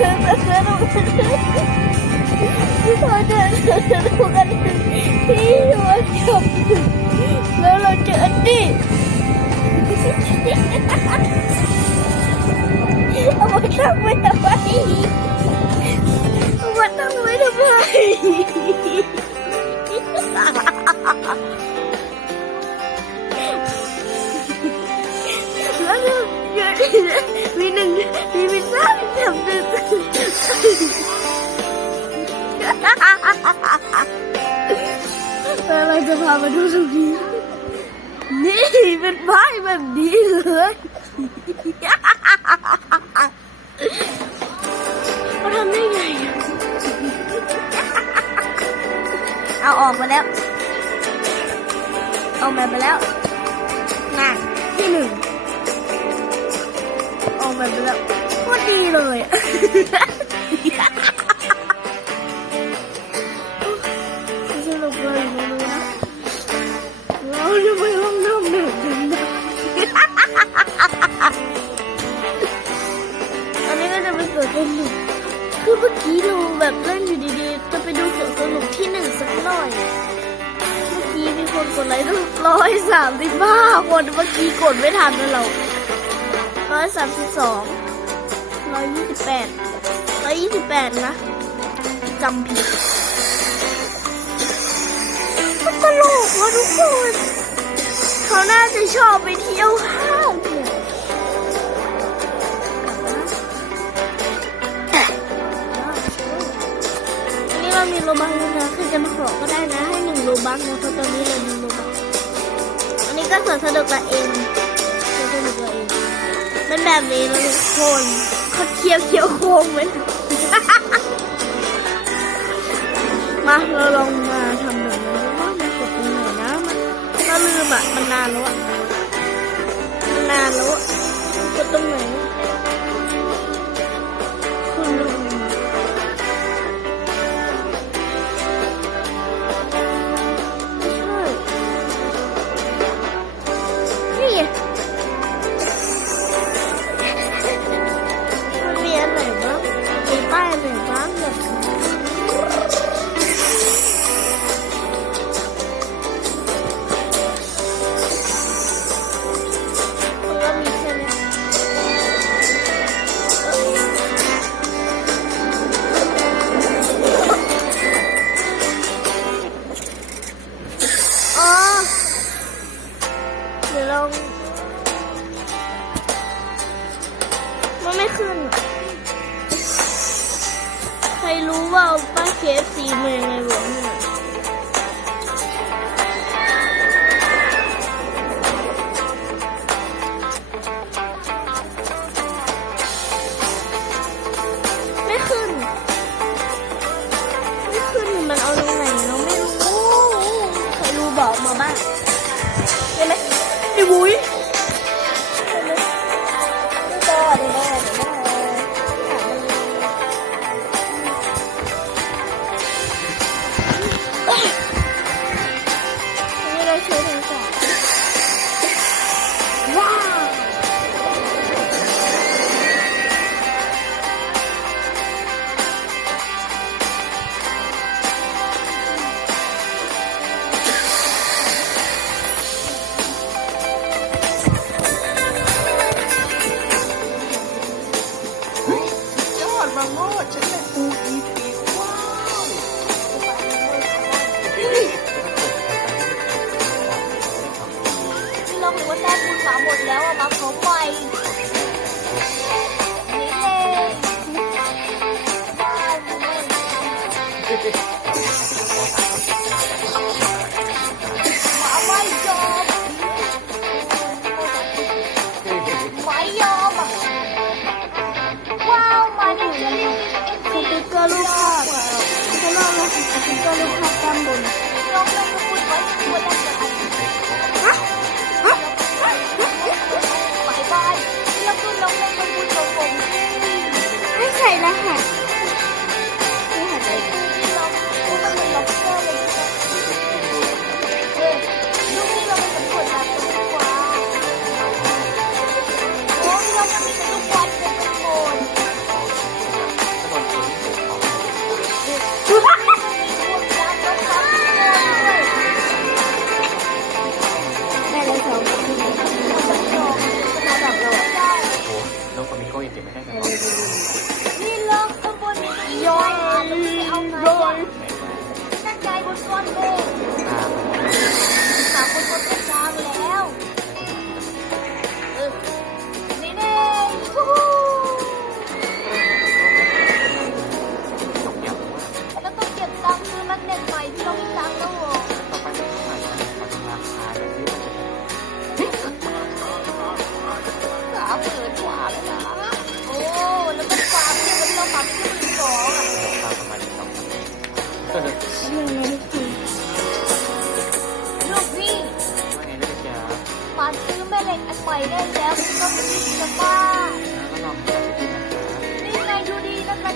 สนุกพอเดินสนุกกันที่วันจ มีหนึ่งมีพิซซ่าทำหนึ่งแล้วเราจะพามาดูตรงนี้นี่เป็นไม้แบบนี้เลยเขาทำได้ไงเอาออกมาแล้ว เอามาไปแล้วงานที่หนึ่ง แบบไปแล้วโคตรดีเลยอะสนุกเลยไม่รู้นะเราจะไปลองทำแบบนั้นนะอันนี้ก็จะเป็นสวนสนุกคือเมื่อกี้เราแบบเล่นอยู่ดีๆ จะไปดูสวนสนุกที่หนึ่งสักหน่อยเมื่อกี้มีคนกดไลค์ตั้งร้อยสามสิบห้าคนเมื่อกี้กดไม่ทันนะเรา ร้อยสามสิบสองร้อยยี่สิบแปดร้อยยี่สิบแปดนะจำผิดมันตลกวะทุกคน เขาน่าจะชอบไปเที่ยวห้างเนี่ยอันนี้เรามีโลบังด้วยนะคือจะมาขอก็ได้นะ ให้หนึ่งโลบังนะเพราะตอนนี้เราหนึ่งโลบังอันนี้ก็สวนสนุกละเองสวนสนุกละเอง มันแบบนี้นะทุกคนเขาเคี้ยวเคี้ยวโค้งไหมมาเราลองมาทำแบบนี้ว่ามันกดตรงไหนนะมันเราลืมอะมันนานแล้วอะมันนานแล้วอะกดตรงไหน ใครรู้ว่าป้า หมาไม่ยอ ก้อย่าเก็บไว้ให้กันนี่ลิบวนนี้ย้อนเอาไงตั้งใจบนส่วนโบ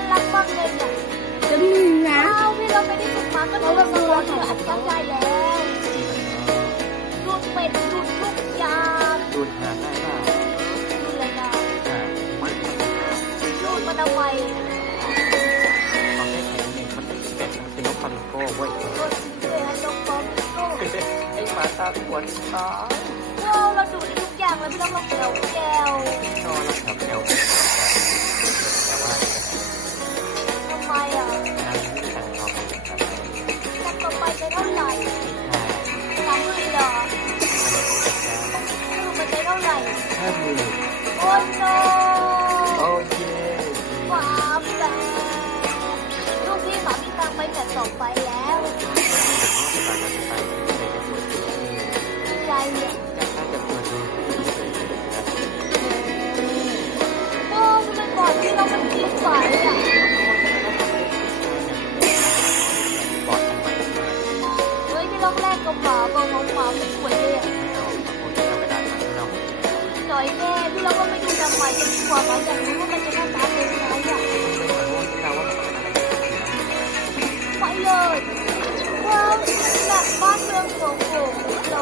นน่ารักมากเลยอะจะมีนะว้าวพี่เราไม่ได้ฝึกมาก็เลยสอนเหลืออัดยักษ์ได้แล้วดูดเป็ดดูดทุกอย่างดูดหางได้เปล่าดูเลยนะอ่าไม่เอาดูดมันเอาไว้แค่แข็งเองมันไม่เป็ดมันเป็นนกฟลามิงโก้เว้ยก็ทิ้งเลยให้น้องฟอมโก้ไอ้หมาตาขวดตา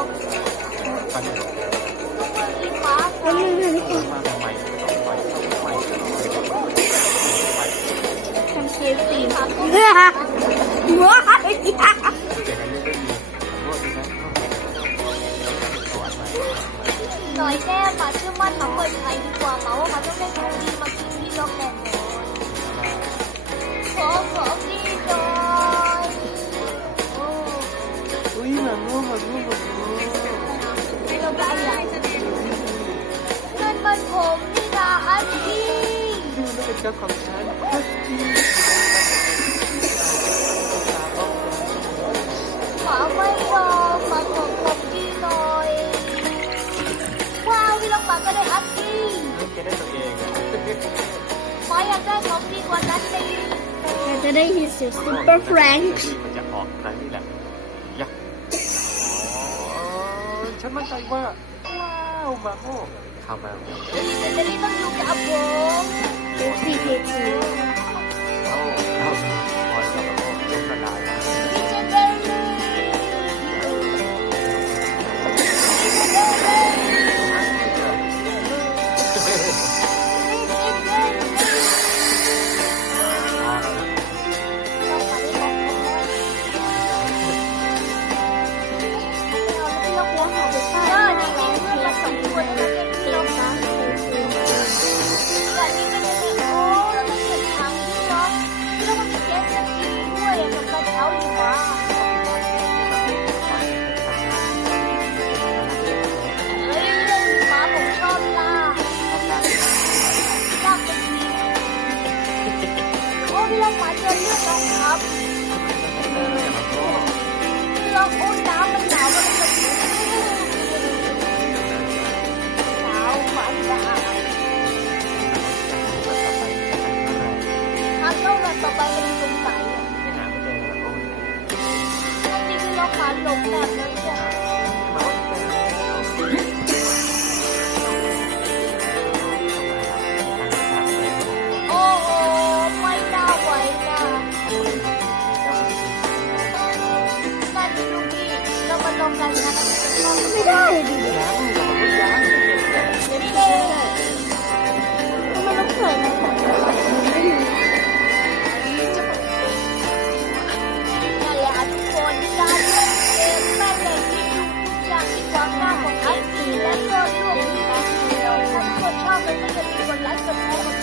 ทุกเคทีมาจะมีนะทุกคนทำเคฟซีถามเฮ้ยว้ายหน่อยแน่หมาเชื่อมั่นหมาเจ้าของฉันพัชจีหมาไม่ยอมาขอของดีหน่อยว้าวพี่ลงมาก็ได้อันนี้ลูกแกได้ตัวเองหมาอยากได้ของดีกว่านั้นเลยเราจะได้ยินเสียงซุปเปอร์แฟรงค์มันจะออกครั้งนี้แหละยักฉันมั่นใจว่า ว้าวมาโง่เข้ามาแล้เดี๋ยวจะรีบต้องอยู่กับผม เคฟซี เรามาลงกันนะไม่ได้ดิเดี๋ยวนี้เลยทำไมต้องเปิดนะไม่มีนั่นแหละทุกคนการเล่นเกมแม่เหล็กที่ดูทุกอย่างมีความน่าของไอซีและก็ร่วมมือกันถ้าทุกคนชอบมันก็อย่าลืมกดไลค์กดแชร์กดติดต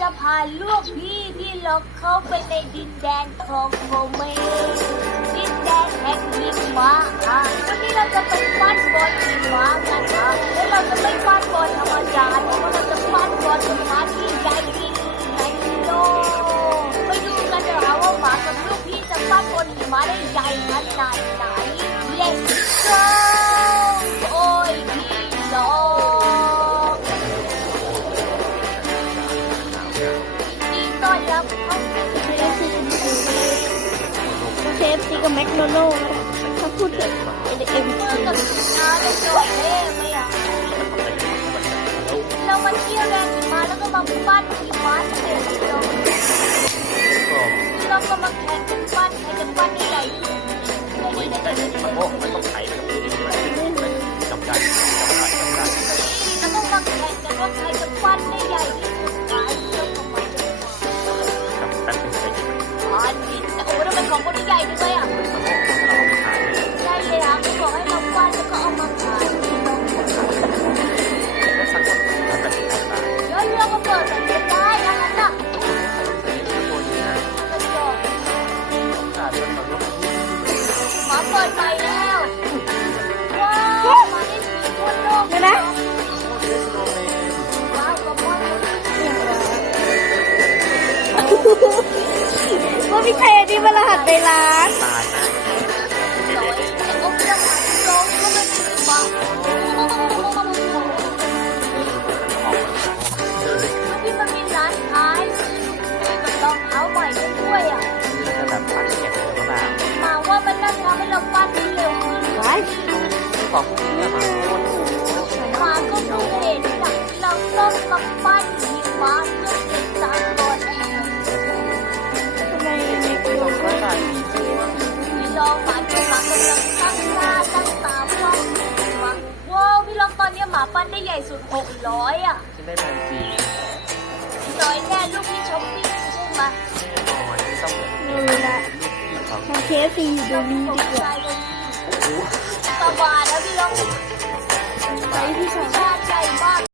จะพาลูกพี่ที่เราเข้าไปในดินแดนของโคเมดินแดนแห่งหิมะฮะวันนี้เราจะไปปั้นบอลหิมะกันฮะแล้วเราจะไม่ปั้นบอลธรรมดาแต่ว่าเราจะปั้นบอลหิมะที่ใหญ่ที่สุดในโลกไปดูกันเถอะฮะว่าหมากับลูกพี่จะปั้นบอลหิมะได้ใหญ่ขนาดไหน Let's go กับแมคโดนัลด์ถ้าพูดถึงเอ็มเอกับน้าและจอยเล่ไหมอะเรามาเที่ยวแดนหิมะแล้วก็มาบ้านหิมะ ของพวกนี้มาโคตรหมาก็ดูเห็นว่าเราต้องมาปั้นหิมะเพื่อเป็นตามก่อนแล้วทำไมแมคโดสองนัร้อยลด์บาทอีกพี่ลองหมาตัวหมากำลังตั้งหน้าตั้งตาปั้นหิมะว้าวพี่ลองตอนนี้หมาปั้นได้ใหญ่สุด600อะจะได้พันสี่น้อยแน่ลูกที่ช้อปปิ้งใช่ไหมแน่นอนไม่ต้องเป็นนี่ละลูกพี่ขาทำเคฟซีอยู่ตรงนี้ดีกว่า บายแล้วพี่ลองไปที่สองชาติใหญ่มาก